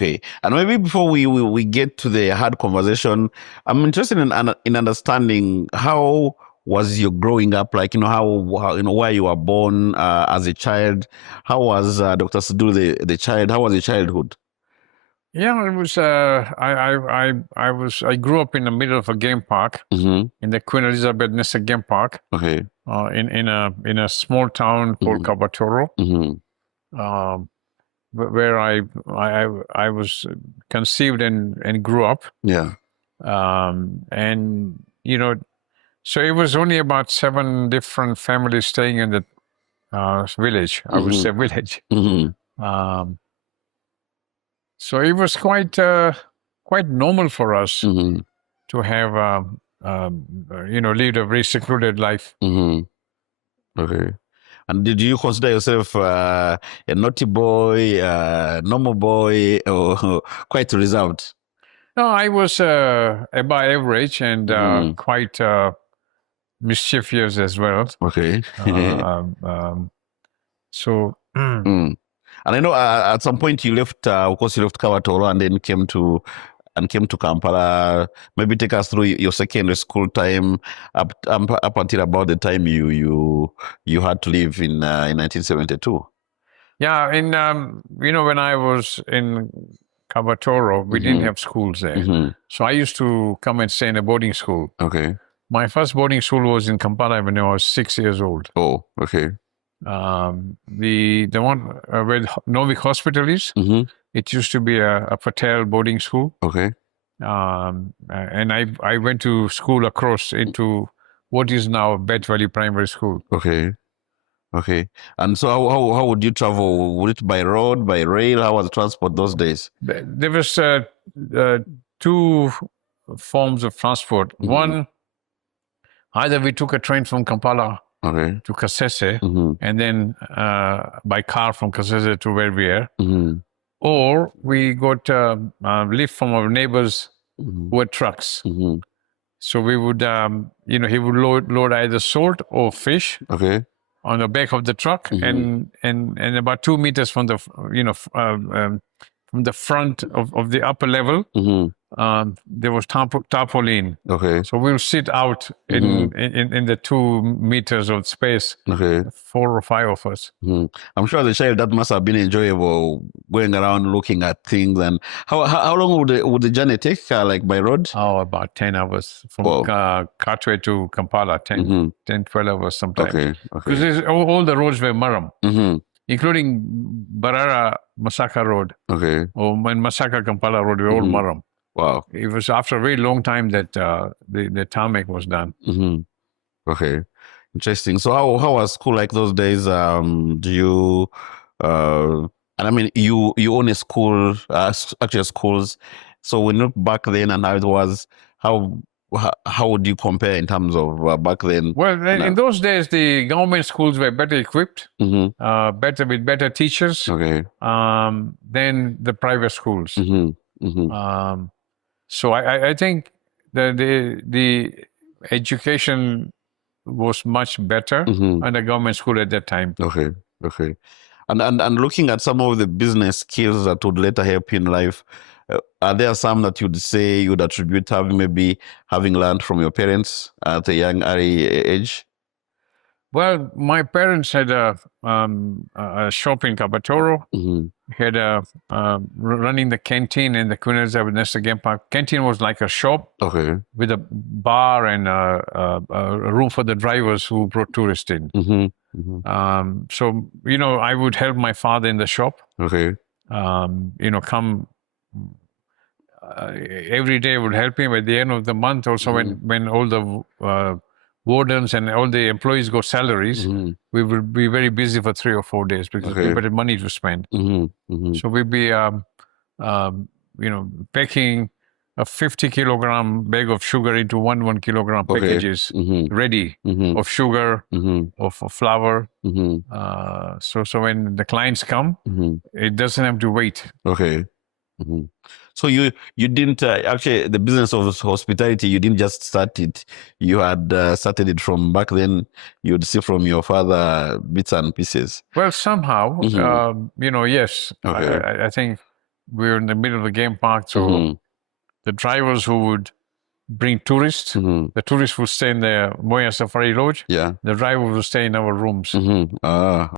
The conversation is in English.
Okay. And maybe before we get to the hard conversation, I'm interested in understanding how was your growing up like, how where you were born as a child. How was Dr. Sudur the child? How was your childhood? Yeah, it was. I grew up in the middle of a game park Mm-hmm. in the Queen Elizabeth Nessa Game Park, Okay. in a small town called Mm-hmm. Kabatoro, Mm-hmm. um, where I was conceived and grew up. Yeah. And so it was only about seven different families staying in the village. I would Mm-hmm. say village. Mm-hmm. Um, so it was quite normal for us Mm-hmm. to have lead a very secluded life. Mm-hmm. Okay. And did you consider yourself a naughty boy, normal boy, or quite reserved? No, I was above average and Mm-hmm. quite mischievous as well. Okay. Um, um, so Mm. And I know at some point you left, of course, you left Kabatoro and then came to Kampala. Maybe take us through your secondary school time up until about the time you had to leave in 1972. yeah, when I was in Kabatoro, we didn't Mm-hmm. have schools there. Mm-hmm. So I used to come and stay in a boarding school. Okay. My first boarding school was in Kampala when I was 6 years old. Oh, okay. The one where Novik Hospital is, Mm-hmm. it used to be a Patel boarding school. Okay. And I went to school across into what is now Bet Valley Primary School. Okay. Okay. And so how would you travel? Would it by road, by rail? How was transport those days? There was two forms of transport. Mm-hmm. One, either we took a train from Kampala Okay. to Kasese, Mm-hmm. and then by car from Kasese to where we are, Mm-hmm. or we got lift from our neighbors Mm-hmm. who had trucks. Mm-hmm. So we would, he would load either salt or fish Okay. on the back of the truck, Mm-hmm. and about 2 meters from the, from the front of the upper level, Mm-hmm. there was tarpaulin. Okay. So we'll sit out Mm-hmm. in the 2 meters of space, Okay. 4 or 5 of us. Mm-hmm. I'm sure as a child that must have been enjoyable going around looking at things. And how long would the journey take? Like by road? Oh, about 10 hours from Wow. Katwe to Kampala, 10, Mm-hmm. 10, 12 hours sometimes. Okay. Because Okay. all the roads were Maram, Mm-hmm. including Barara Masaka Road Okay. or Masaka Kampala Road, were all Mm-hmm. Maram. Wow. It was after a very long time that the tarmac was done. Mm-hmm. Okay. Interesting. So how was school like those days? Do you and I mean you own a school, actually schools. So when you look back then and how it was, how would you compare in terms of back then? Well, in those days, the government schools were better equipped, Mm-hmm. with better teachers Okay. than the private schools. Mm-hmm. Mm-hmm. So I think that the education was much better Mm-hmm. under government school at that time. Okay. Okay. And looking at some of the business skills that would later help you in life, are there some that you'd say you'd attribute having learned from your parents at a young early age? Well, my parents had a shop in Kabatoro. Mm-hmm. Had running the canteen in the Queen Elizabeth Nesta Game Park. Canteen was like a shop Okay. with a bar and a room for the drivers who brought tourists in. Mm-hmm. Mm-hmm. So, I would help my father in the shop. Okay. Come every day, I would help him at the end of the month. Also, when all the wardens and all the employees got salaries, Mm-hmm. we would be very busy for 3 or 4 days because Okay. we had money to spend. Mm-hmm. Mm-hmm. So we'd be, packing a 50-kilogram bag of sugar into 1 kilogram Okay. packages Mm-hmm. ready Mm-hmm. of sugar, Mm-hmm. of flour. Mm-hmm. So when the clients come, Mm-hmm. it doesn't have to wait. Okay. Mm-hmm. So you didn't actually the business of hospitality. You didn't just start it. You had started it from back then. You'd see from your father bits and pieces. Well, somehow, Mm-hmm. yes, Okay. I think we were in the middle of the game park, so Mhm. the drivers who would bring tourists, Mhm. the tourists would stay in the Moya Safari Lodge. Yeah. The driver would stay in our rooms. Mhm. Ah.